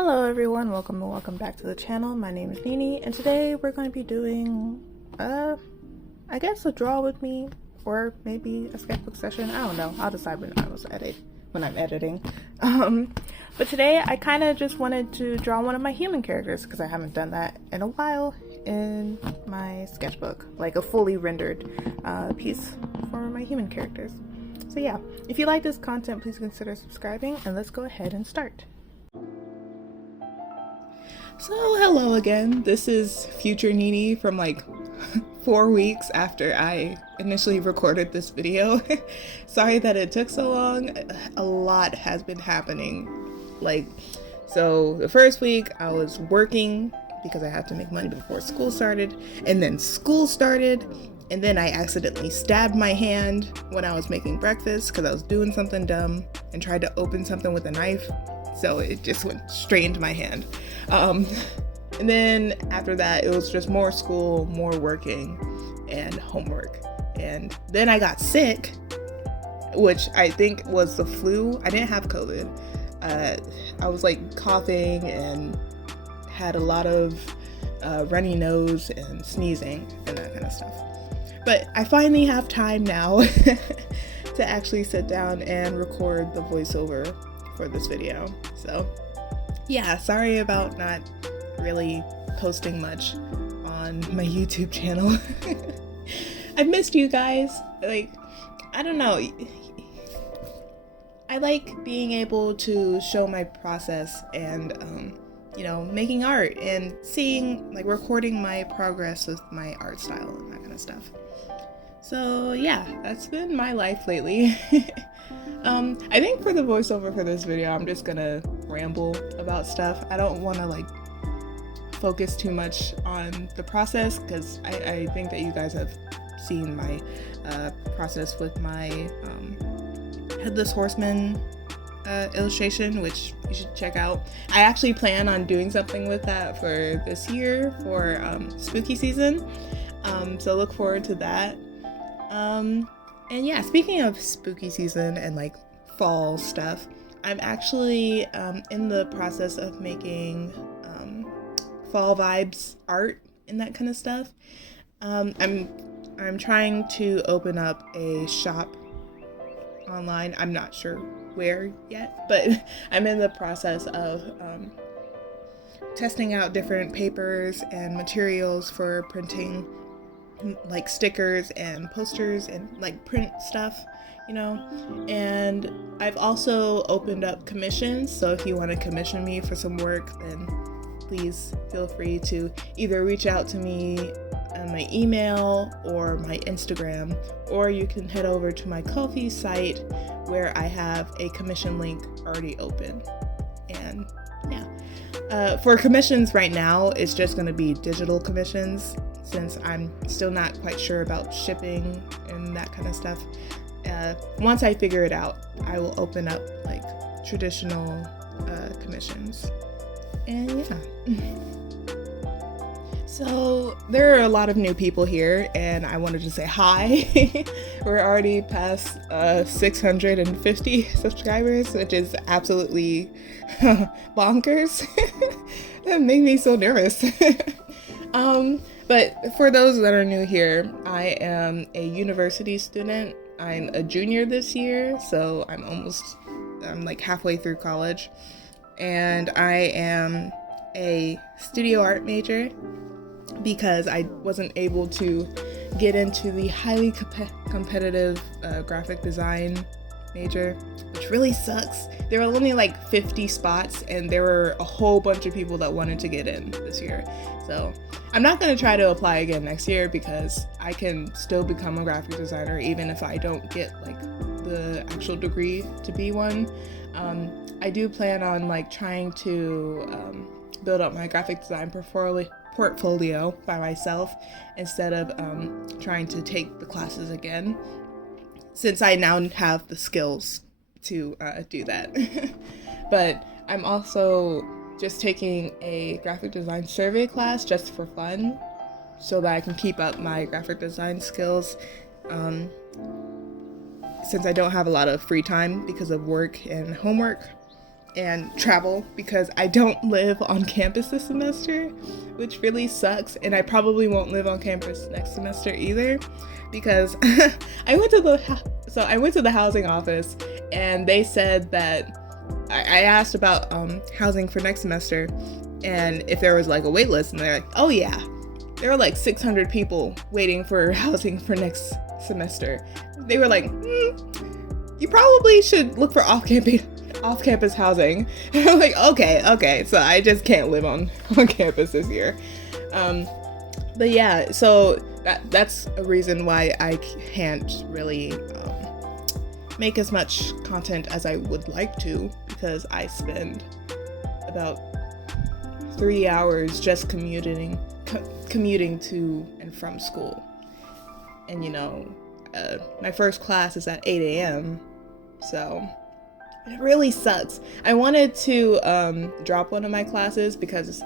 Hello everyone, welcome back to the channel. My name is Nini, and today we're going to be doing, I guess a draw with me, or maybe a sketchbook session. I don't know. I'll decide when I'm editing. But today I kind of just wanted to draw one of my human characters because I haven't done that in a while in my sketchbook, like a fully rendered piece for my human characters. So yeah, if you like this content, please consider subscribing, and let's go ahead and start. So hello again, this is future Nini from like 4 weeks after I initially recorded this video. Sorry that it took so long. A lot has been happening. So the first week I was working because I had to make money before school started, and then school started, and then I accidentally stabbed my hand when I was making breakfast because I was doing something dumb and tried to open something with a knife. So it just went straight into my hand. And then after that, it was just more school, more working, and homework. And then I got sick, which I think was the flu. I didn't have COVID. I was like coughing and had a lot of runny nose and sneezing and that kind of stuff. But I finally have time now to actually sit down and record the voiceover for this video. So yeah, sorry about not really posting much on my YouTube channel. I've missed you guys. Like, I don't know. I like being able to show my process and making art and seeing, like, recording my progress with my art style and that kind of stuff. So yeah, that's been my life lately. I think for the voiceover for this video, I'm just gonna ramble about stuff. I don't want to like focus too much on the process because I think that you guys have seen my process with my Headless Horseman illustration, which you should check out. I actually plan on doing something with that for this year for spooky season, so look forward to that. And yeah, speaking of spooky season and like fall stuff, I'm actually in the process of making fall vibes art and that kind of stuff. I'm trying to open up a shop online. I'm not sure where yet, but I'm in the process of testing out different papers and materials for printing like stickers and posters and like print stuff, and I've also opened up commissions. So if you want to commission me for some work, then please feel free to either reach out to me on my email or my Instagram, or you can head over to my Ko-fi site where I have a commission link already open. And yeah, for commissions right now, it's just going to be digital commissions, since I'm still not quite sure about shipping and that kind of stuff. Once I figure it out, I will open up like traditional commissions. And yeah. So there are a lot of new people here, and I wanted to say hi. We're already past 650 subscribers, which is absolutely bonkers. That made me so nervous. But for those that are new here, I am a university student. I'm a junior this year, so I'm like halfway through college. And I am a studio art major because I wasn't able to get into the highly competitive graphic design major, which really sucks. There were only like 50 spots, and there were a whole bunch of people that wanted to get in this year. So I'm not going to try to apply again next year because I can still become a graphic designer even if I don't get like the actual degree to be one. I do plan on like trying to build up my graphic design portfolio by myself instead of trying to take the classes again, since I now have the skills to do that. But I'm also just taking a graphic design survey class just for fun so that I can keep up my graphic design skills, since I don't have a lot of free time because of work and homework. and travel because I don't live on campus this semester, which really sucks. And I probably won't live on campus next semester either, because I went to the housing office, and they said that I asked about housing for next semester, and if there was like a wait list, and they're like, oh yeah, there were like 600 people waiting for housing for next semester. They were like, you probably should look for off-campus housing. And I'm like, okay, so I just can't live on campus this year. But yeah, so that's a reason why I can't really make as much content as I would like to, because I spend about 3 hours just commuting to and from school. And my first class is at 8 a.m. So it really sucks. I wanted to drop one of my classes because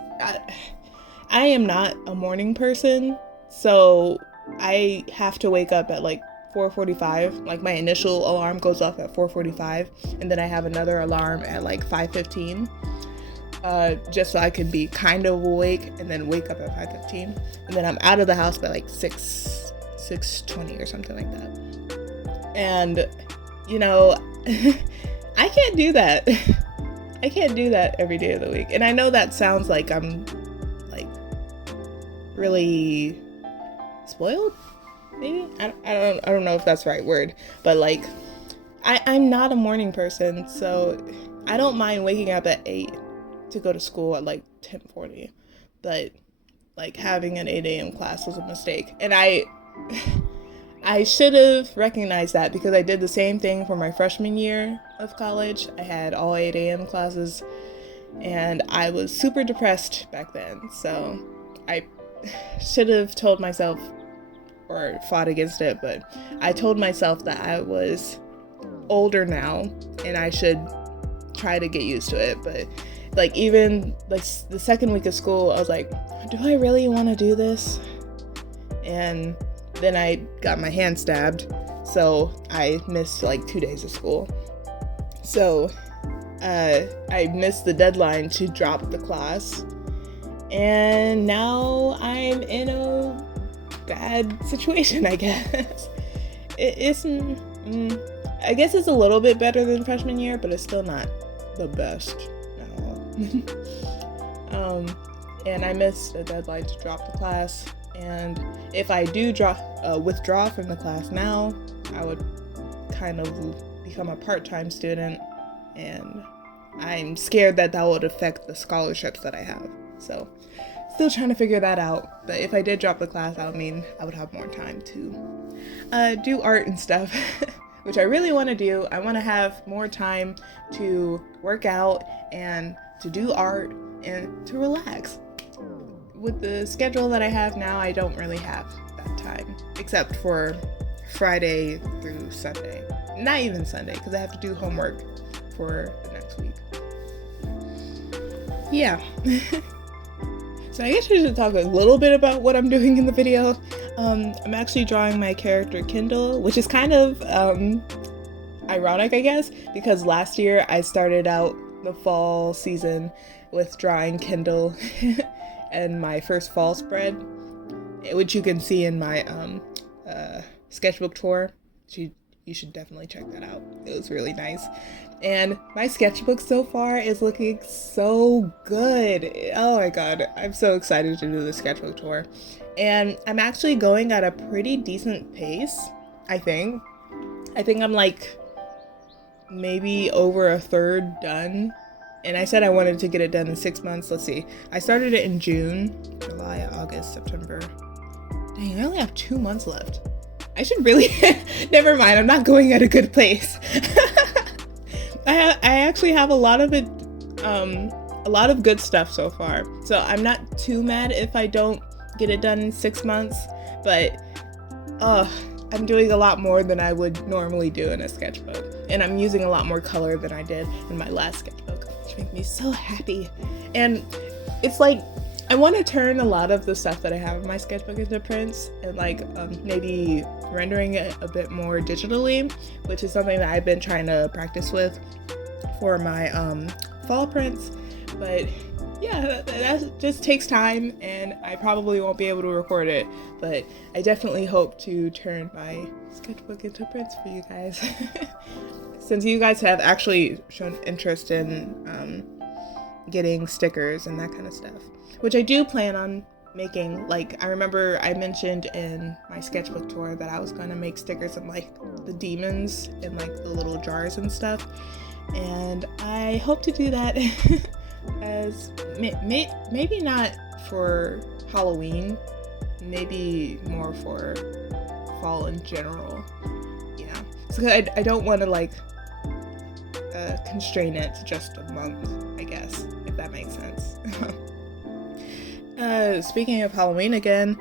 I am not a morning person, so I have to wake up at like 4:45. Like, my initial alarm goes off at 4:45, and then I have another alarm at like 5:15, just so I can be kind of awake and then wake up at 5:15, and then I'm out of the house by like 6:20 or something like that. And I can't do that. I can't do that every day of the week. And I know that sounds like I'm like really spoiled, maybe. I don't know if that's the right word, but like I'm not a morning person, so I don't mind waking up at 8 to go to school at like 10:40. But like having an 8 a.m. class was a mistake, and I should have recognized that, because I did the same thing for my freshman year of college. I had all 8 a.m. classes, and I was super depressed back then. So I should have told myself, or fought against it, but I told myself that I was older now and I should try to get used to it. But like, even like the second week of school, I was like, do I really want to do this? And then I got my hand stabbed, so I missed like 2 days of school. So I missed the deadline to drop the class, and now I'm in a bad situation, I guess. I guess it's a little bit better than freshman year, but it's still not the best at all. And I missed the deadline to drop the class. And if I do withdraw from the class now, I would kind of become a part-time student, and I'm scared that would affect the scholarships that I have. So still trying to figure that out. But if I did drop the class, that would mean I would have more time to do art and stuff, which I really want to do. I want to have more time to work out and to do art and to relax. With the schedule that I have now, I don't really have that time, except for Friday through Sunday. Not even Sunday, because I have to do homework for the next week. Yeah. So I guess we should talk a little bit about what I'm doing in the video. I'm actually drawing my character Kindle, which is kind of ironic, I guess, because last year I started out the fall season with drawing Kindle and my first fall spread, which you can see in my sketchbook tour. You should definitely check that out. It was really nice. And my sketchbook so far is looking so good. Oh my god, I'm so excited to do the sketchbook tour. And I'm actually going at a pretty decent pace, I think. I'm like maybe over a third done. And I said I wanted to get it done in 6 months. Let's see. I started it in June, July, August, September. Dang, I only have 2 months left. I should really, never mind, I'm not going at a good pace. I actually have a lot of it, a lot of good stuff so far. So I'm not too mad if I don't get it done in 6 months, but I'm doing a lot more than I would normally do in a sketchbook. And I'm using a lot more color than I did in my last sketchbook, which makes me so happy. And it's like, I want to turn a lot of the stuff that I have in my sketchbook into prints, and like maybe rendering it a bit more digitally, which is something that I've been trying to practice with for my fall prints, but yeah, that just takes time, and I probably won't be able to record it, but I definitely hope to turn my sketchbook into prints for you guys. Since you guys have actually shown interest in getting stickers and that kind of stuff, which I do plan on making. Like, I remember I mentioned in my sketchbook tour that I was going to make stickers of like the demons in like the little jars and stuff, and I hope to do that as maybe not for Halloween, maybe more for fall in general, you know. So I don't want to like constrain it to just a month, I guess, if that makes sense. Speaking of Halloween again,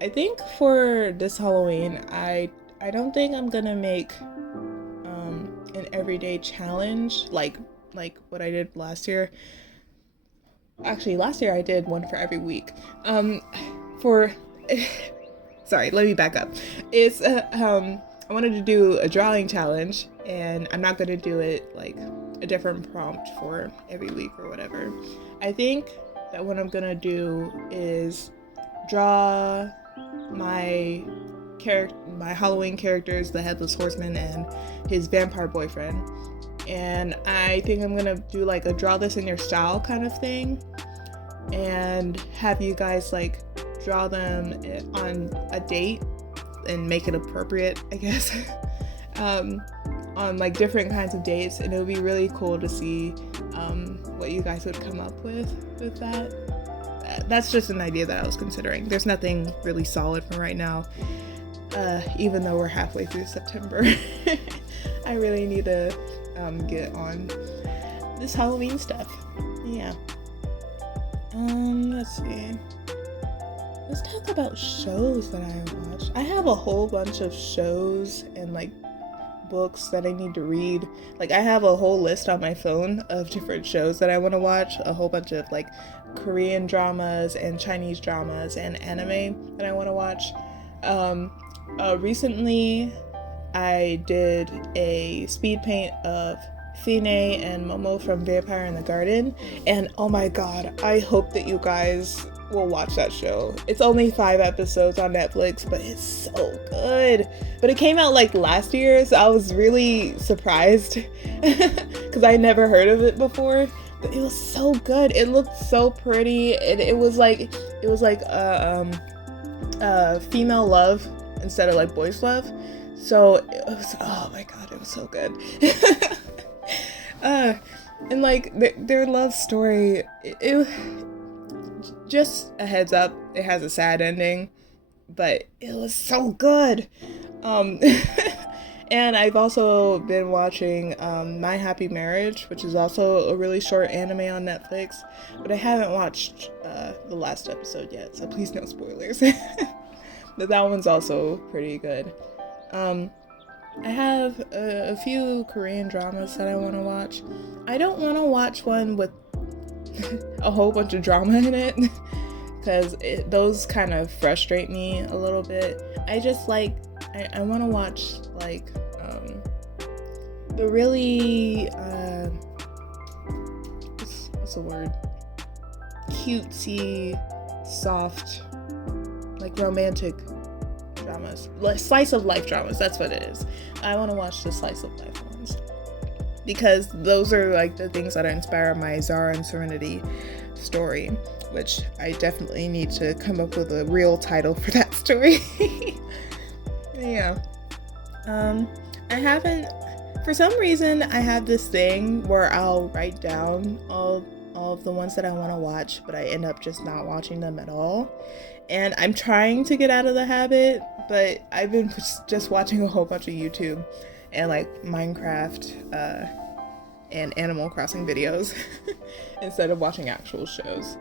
I think for this Halloween, I don't think I'm gonna make an everyday challenge like what I did last year. Actually, last year I did one for every week. Sorry, let me back up. It's I wanted to do a drawing challenge, and I'm not gonna do it like a different prompt for every week or whatever. I think that what I'm gonna do is draw my Halloween characters, the Headless Horseman and his vampire boyfriend, and I think I'm gonna do like a draw this in your style kind of thing, and have you guys like draw them on a date and make it appropriate, I guess. On like different kinds of dates, and it would be really cool to see what you guys would come up with that. That's just an idea that I was considering. There's nothing really solid for right now, even though we're halfway through September. I really need to get on this Halloween stuff. Yeah. Let's see. Let's talk about shows that I watched. I have a whole bunch of shows and like books that I need to read. Like, I have a whole list on my phone of different shows that I want to watch. A whole bunch of like Korean dramas and Chinese dramas and anime that I want to watch. Recently I did a speed paint of Fine and Momo from Vampire in the Garden, and oh my god, I hope that you guys will watch that show. It's only 5 episodes on Netflix, but it's so good. But it came out like last year, so I was really surprised because I never heard of it before. But it was so good. It looked so pretty, and it was like female love instead of like boys love. So it was, oh my god, it was so good. And like their love story, it just a heads up, it has a sad ending, but it was so good. And I've also been watching My Happy Marriage, which is also a really short anime on Netflix, but I haven't watched the last episode yet, so please no spoilers. But that one's also pretty good. I have a few Korean dramas that I want to watch. I don't want to watch one with a whole bunch of drama in it, because those kind of frustrate me a little bit. I just like, I want to watch like the really what's the word, cutesy, soft, like romantic dramas, like slice of life dramas. That's what it is. I want to watch the slice of life ones, because those are like the things that inspire my Zara and Serenity story, which I definitely need to come up with a real title for that story. Yeah. I haven't, for some reason, I have this thing where I'll write down all of the ones that I want to watch, but I end up just not watching them at all. And I'm trying to get out of the habit, but I've been just watching a whole bunch of YouTube and like Minecraft and Animal Crossing videos instead of watching actual shows.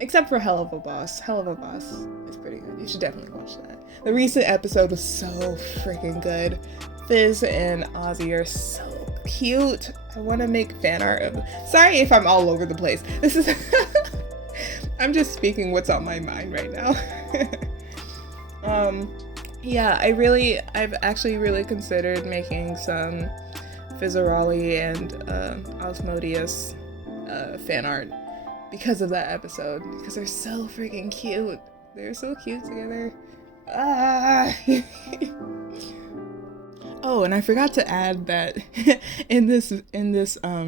Except for Hell of a Boss. Hell of a Boss is pretty good. You should definitely watch that. The recent episode was so freaking good. Fizz and Ozzy are so cute. I want to make fan art of. Sorry if I'm all over the place. This is. I'm just speaking what's on my mind right now. Yeah, I've actually really considered making some Fizzaroli and Osmodius fan art because of that episode, because they're so freaking cute. They're so cute together. Ah. Oh, and I forgot to add that in this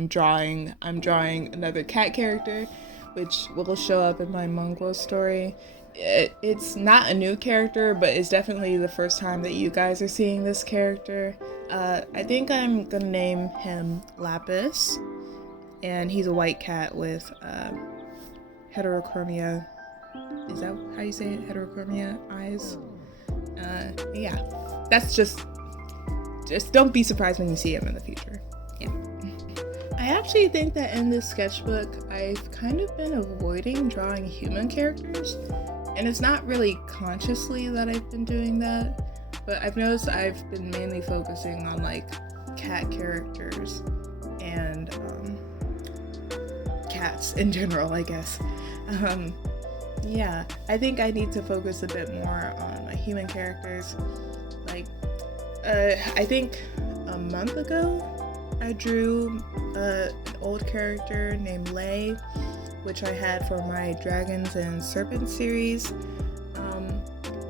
drawing, I'm drawing another cat character, which will show up in my manga story. It's not a new character, but it's definitely the first time that you guys are seeing this character. I think I'm gonna name him Lapis, and he's a white cat with heterochromia. Is that how you say it? Heterochromia eyes? Yeah, that's just don't be surprised when you see him in the future. Yeah. I actually think that in this sketchbook, I've kind of been avoiding drawing human characters, and it's not really consciously that I've been doing that, but I've noticed I've been mainly focusing on like cat characters and cats in general, I guess. Yeah, I think I need to focus a bit more on my human characters. Like, I think a month ago, I drew an old character named Lei, which I had for my Dragons and Serpents series.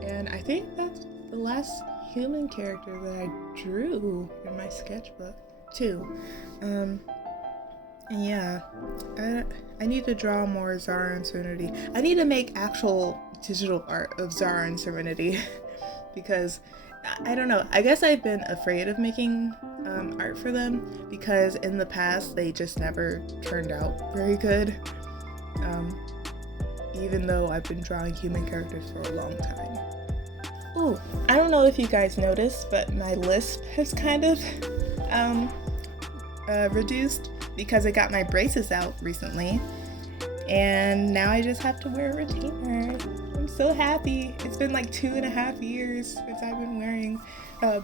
And I think that's the last human character that I drew in my sketchbook, too. And yeah, I need to draw more Zara and Serenity. I need to make actual digital art of Zara and Serenity because I don't know. I guess I've been afraid of making art for them because in the past they just never turned out very good. Even though I've been drawing human characters for a long time. Oh, I don't know if you guys noticed, but my lisp has kind of reduced because I got my braces out recently, and now I just have to wear a retainer. I'm so happy. It's been like 2.5 years since I've been wearing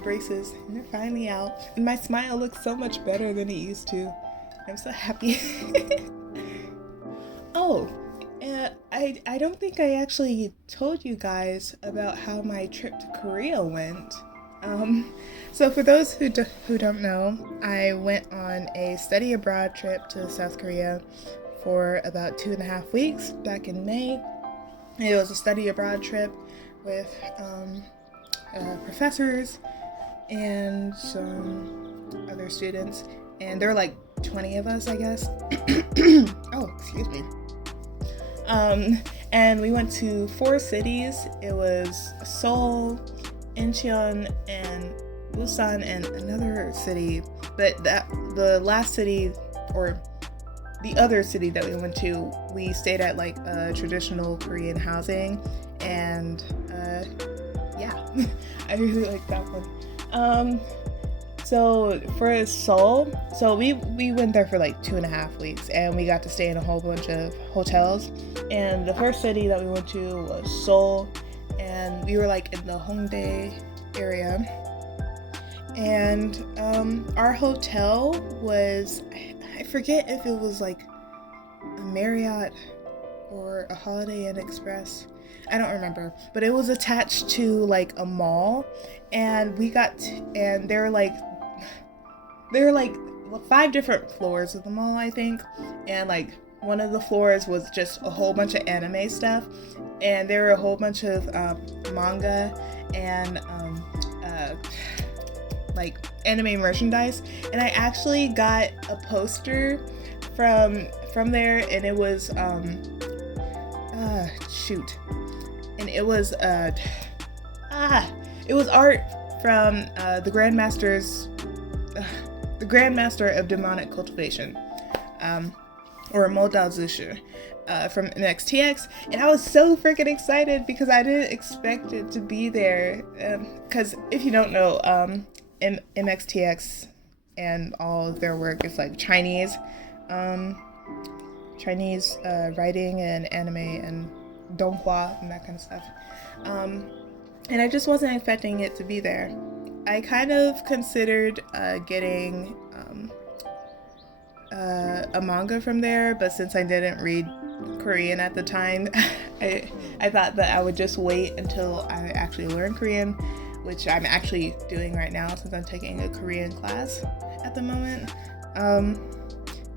braces, and they're finally out, and my smile looks so much better than it used to. I'm so happy. Oh, I don't think I actually told you guys about how my trip to Korea went. So for those who don't know, I went on a study abroad trip to South Korea for about 2.5 weeks back in May. It was a study abroad trip with professors and some other students, and there were like 20 of us, I guess. Oh, excuse me. And we went to 4 cities. It was Seoul, Incheon, and Busan, and another city. But the last city, or the other city that we went to, we stayed at like a traditional Korean housing, and yeah, I really like that one. So for Seoul, we went there for like 2.5 weeks, and we got to stay in a whole bunch of hotels. And the first city that we went to was Seoul, and we were like in the Hongdae area. And our hotel was, I forget if it was like a Marriott or a Holiday Inn Express. I don't remember, but it was attached to like a mall, and and there were like 5 different floors of the mall, I think, and like one of the floors was just a whole bunch of anime stuff, and there were a whole bunch of manga and like anime merchandise, and I actually got a poster from there, and it was and it was it was art from the Grandmaster of Demonic Cultivation, or Mo Dao Zushu, from MXTX, and I was so freaking excited because I didn't expect it to be there. Because if you don't know, MXTX and all of their work is like Chinese writing and anime and donghua and that kind of stuff. And I just wasn't expecting it to be there. I kind of considered getting a manga from there, but since I didn't read Korean at the time, I thought that I would just wait until I actually learn Korean, which I'm actually doing right now since I'm taking a Korean class at the moment.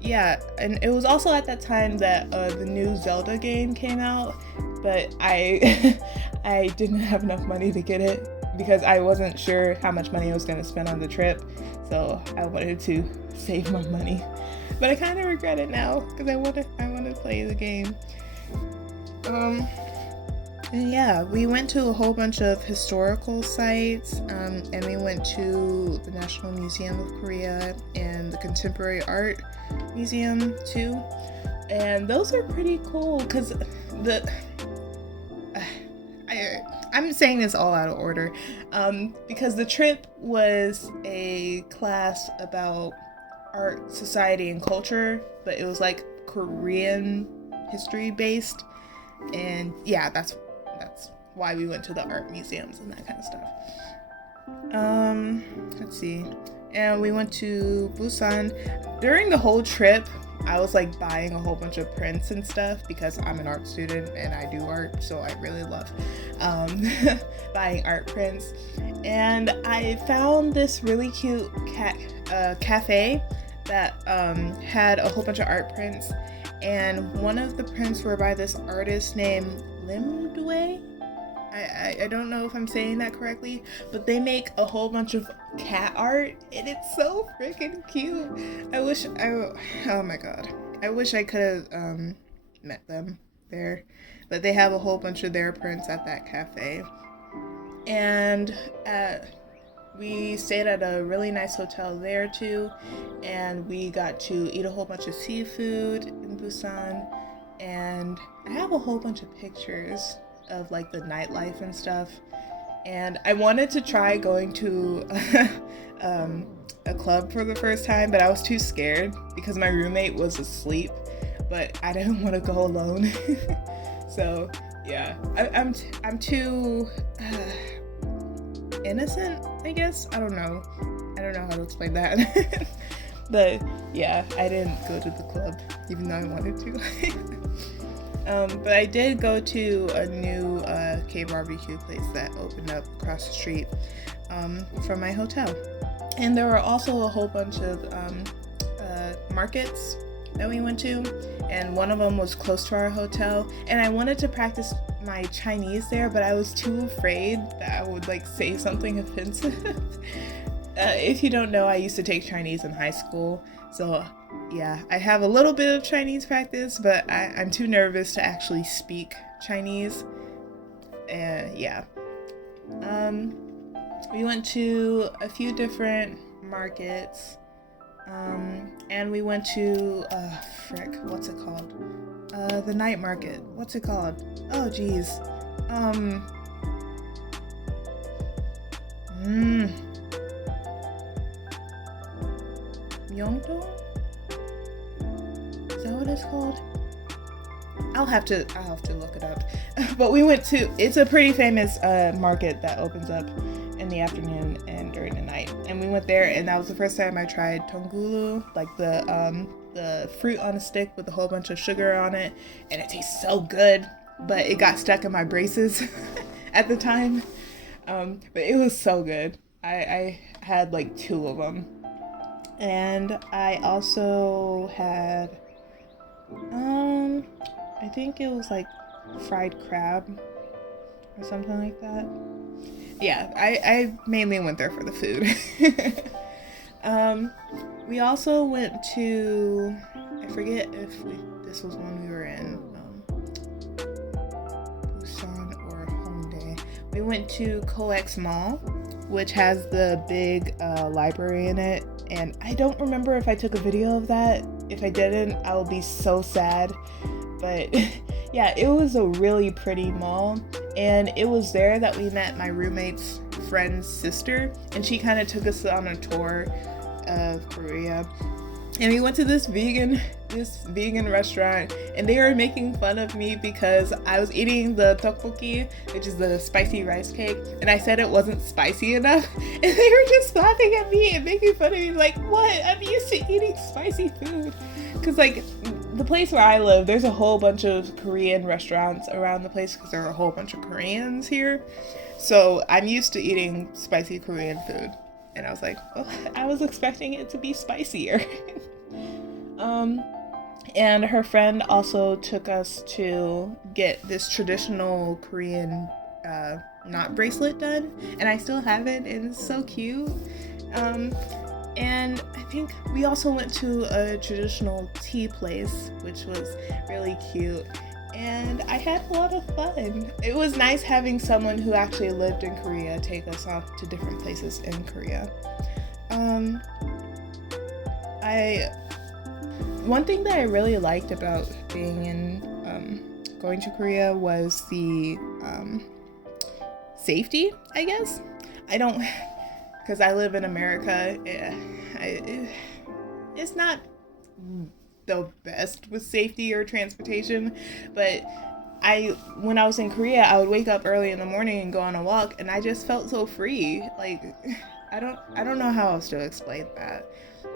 yeah, and it was also at that time that the new Zelda game came out, but I I didn't have enough money to get it because I wasn't sure how much money I was going to spend on the trip, so I wanted to save my money. But I kind of regret it now because I want to play the game. And yeah, we went to a whole bunch of historical sites, and we went to the National Museum of Korea and the Contemporary Art Museum too. And those are pretty cool because I'm saying this all out of order, because the trip was a class about art, society, and culture, but it was like Korean history based. And yeah, that's why we went to the art museums and that kind of stuff. Let's see. And we went to Busan. During the whole trip, I was like buying a whole bunch of prints and stuff because I'm an art student and I do art, so I really love buying art prints. And I found this really cute cafe that had a whole bunch of art prints, and one of the prints were by this artist named Lim Due. I don't know if I'm saying that correctly, but they make a whole bunch of cat art and it's so freaking cute. Oh my god, I wish I could have met them there, but they have a whole bunch of their prints at that cafe. And we stayed at a really nice hotel there too, and we got to eat a whole bunch of seafood in Busan. And I have a whole bunch of pictures of like the nightlife and stuff, and I wanted to try going to a club for the first time, but I was too scared because my roommate was asleep, but I didn't want to go alone. So yeah, I'm too innocent, I guess. I don't know how to explain that. But yeah, I didn't go to the club even though I wanted to. But I did go to a new K-barbecue place that opened up across the street from my hotel. And there were also a whole bunch of markets that we went to, and one of them was close to our hotel. And I wanted to practice my Chinese there, but I was too afraid that I would like say something offensive. If you don't know, I used to take Chinese in high school, so yeah, I have a little bit of Chinese practice, but I'm too nervous to actually speak Chinese. Yeah. We went to a few different markets, and we went to, what's it called? The night market. What's it called? Oh, geez. Myeongdong? Is that what it's called? I'll have to look it up. But we went to, it's a pretty famous market that opens up in the afternoon and during the night. And we went there, and that was the first time I tried tongulu, like the fruit on a stick with a whole bunch of sugar on it, and it tastes so good, but it got stuck in my braces at the time. But it was so good. I had like 2 of them. And I also had, I think it was like fried crab or something like that. Yeah, I mainly went there for the food. We also went to, I forget if this was when we were in Busan or Hongdae. We went to COEX Mall, which has the big library in it. And I don't remember if I took a video of that. If I didn't, I will be so sad. But yeah, it was a really pretty mall. And it was there that we met my roommate's friend's sister. And she kind of took us on a tour of Korea. And we went to this vegan restaurant, and they were making fun of me because I was eating the tteokbokki, which is the spicy rice cake, and I said it wasn't spicy enough, and they were just laughing at me and making fun of me like, what? I'm used to eating spicy food. Because like the place where I live, there's a whole bunch of Korean restaurants around the place because there are a whole bunch of Koreans here. So I'm used to eating spicy Korean food. And I was like, oh, I was expecting it to be spicier. And her friend also took us to get this traditional Korean knot bracelet done, and I still have it, and it's so cute. And I think we also went to a traditional tea place, which was really cute, and I had a lot of fun. It was nice having someone who actually lived in Korea take us off to different places in Korea. One thing that I really liked about being in going to Korea was the safety, I guess. I don't, because I live in America, it's not the best with safety or transportation, but when I was in Korea, I would wake up early in the morning and go on a walk, and I just felt so free. Like, I don't know how else to explain that,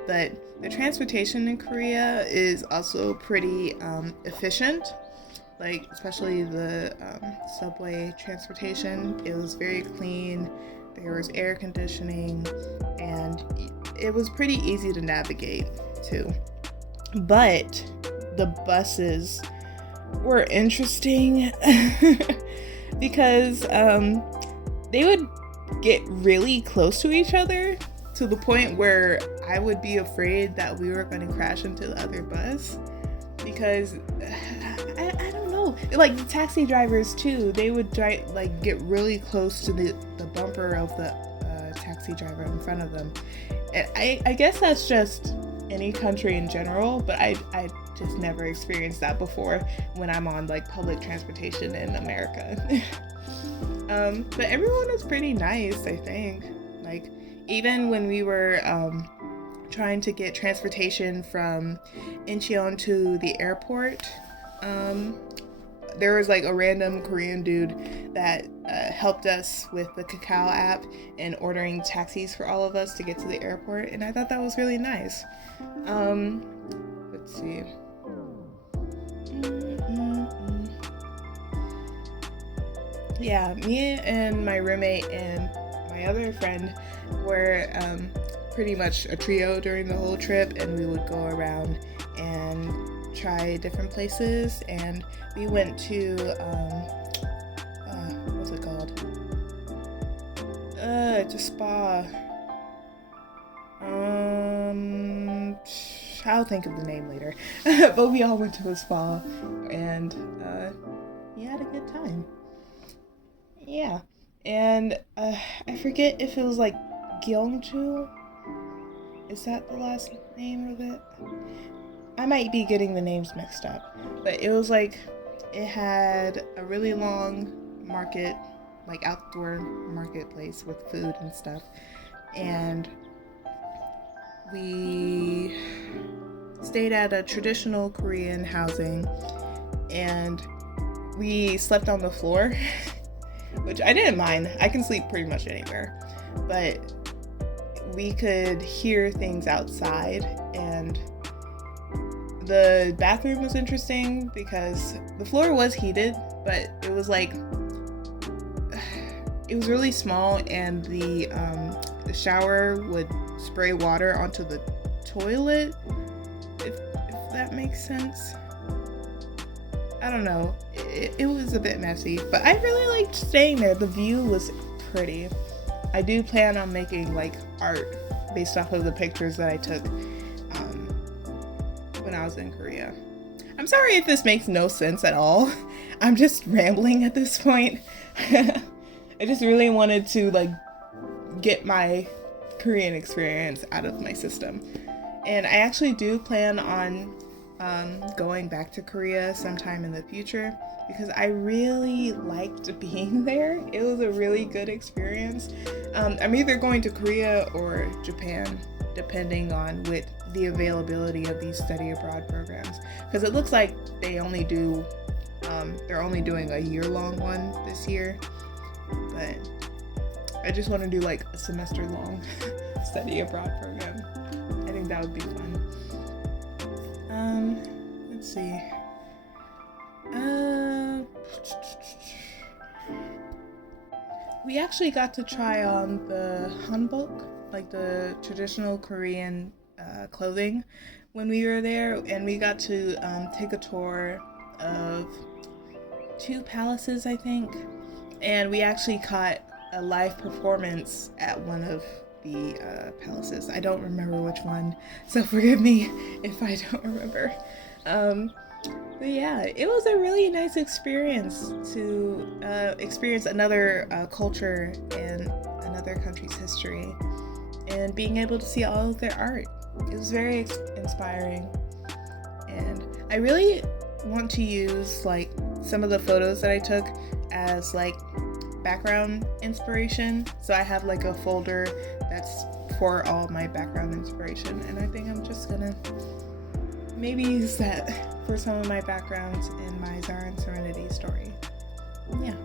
but the transportation in Korea is also pretty efficient. Like, especially the subway transportation, it was very clean. There was air conditioning, and it was pretty easy to navigate too. But the buses were interesting because they would get really close to each other to the point where I would be afraid that we were going to crash into the other bus, because I don't know, like the taxi drivers too, they would get really close to the bumper of the taxi driver in front of them. And I guess that's just any country in general, but I just never experienced that before when I'm on like public transportation in America. But everyone was pretty nice, I think. Like, even when we were trying to get transportation from Incheon to the airport, there was like a random Korean dude that helped us with the Kakao app and ordering taxis for all of us to get to the airport, and I thought that was really nice. Let's see. Yeah, me and my roommate and my other friend were pretty much a trio during the whole trip, and we would go around and try different places. And we went to what's it called? It's a spa. I'll think of the name later. But we all went to a spa, and we had a good time. Yeah, and I forget if it was like Gyeongju. Is that the last name of it? I might be getting the names mixed up, but it was like, it had a really long market, like outdoor marketplace with food and stuff, and we stayed at a traditional Korean housing, and we slept on the floor, which I didn't mind. I can sleep pretty much anywhere, but we could hear things outside, and the bathroom was interesting because the floor was heated, but it was like, it was really small, and the shower would spray water onto the toilet, if that makes sense. I don't know. It was a bit messy, but I really liked staying there. The view was pretty. I do plan on making like art based off of the pictures that I took when I was in Korea. I'm sorry if this makes no sense at all. I'm just rambling at this point. I just really wanted to like get my Korean experience out of my system. And I actually do plan on going back to Korea sometime in the future, because I really liked being there. It was a really good experience. I'm either going to Korea or Japan, depending on with the availability of these study abroad programs, because it looks like they're only doing a year-long one this year, but I just want to do like a semester-long study abroad program. I think that would be fun. Let's see. We actually got to try on the hanbok, like the traditional Korean clothing when we were there, and we got to take a tour of 2 palaces, I think, and we actually caught a live performance at one of the palaces. I don't remember which one, so forgive me if I don't remember. But yeah, it was a really nice experience to experience another culture and another country's history, and being able to see all of their art. It was very inspiring, and I really want to use like some of the photos that I took as like background inspiration. So I have like a folder that's for all my background inspiration, and I think I'm just gonna maybe use that for some of my backgrounds in my Zara and Serenity story. Yeah.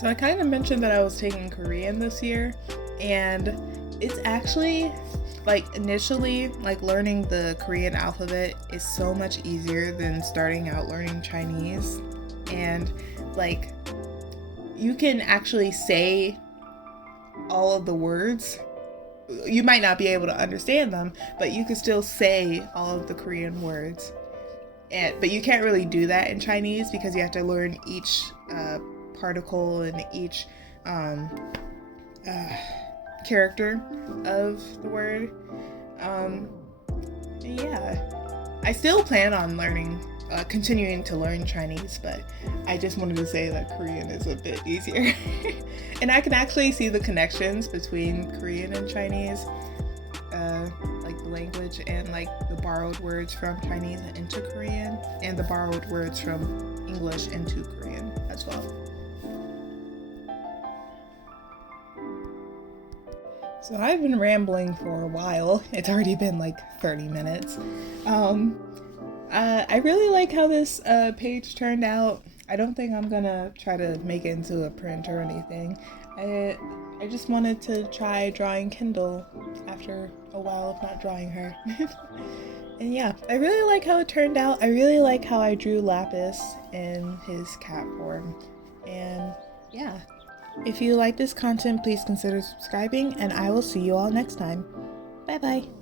So I kind of mentioned that I was taking Korean this year, and it's actually like initially like learning the Korean alphabet is so much easier than starting out learning Chinese. And like you can actually say all of the words. You might not be able to understand them, but you can still say all of the Korean words. But you can't really do that in Chinese because you have to learn each particle and each character of the word. Yeah, I still plan on continuing to learn Chinese, but I just wanted to say that Korean is a bit easier. And I can actually see the connections between Korean and Chinese, like the language and like the borrowed words from Chinese into Korean, and the borrowed words from English into Korean as well. So I've been rambling for a while. It's already been like 30 minutes. I really like how this page turned out. I don't think I'm gonna try to make it into a print or anything. I just wanted to try drawing Kindle after a while of not drawing her. And yeah, I really like how it turned out. I really like how I drew Lapis in his cat form. And yeah. If you like this content, please consider subscribing, and I will see you all next time. Bye bye.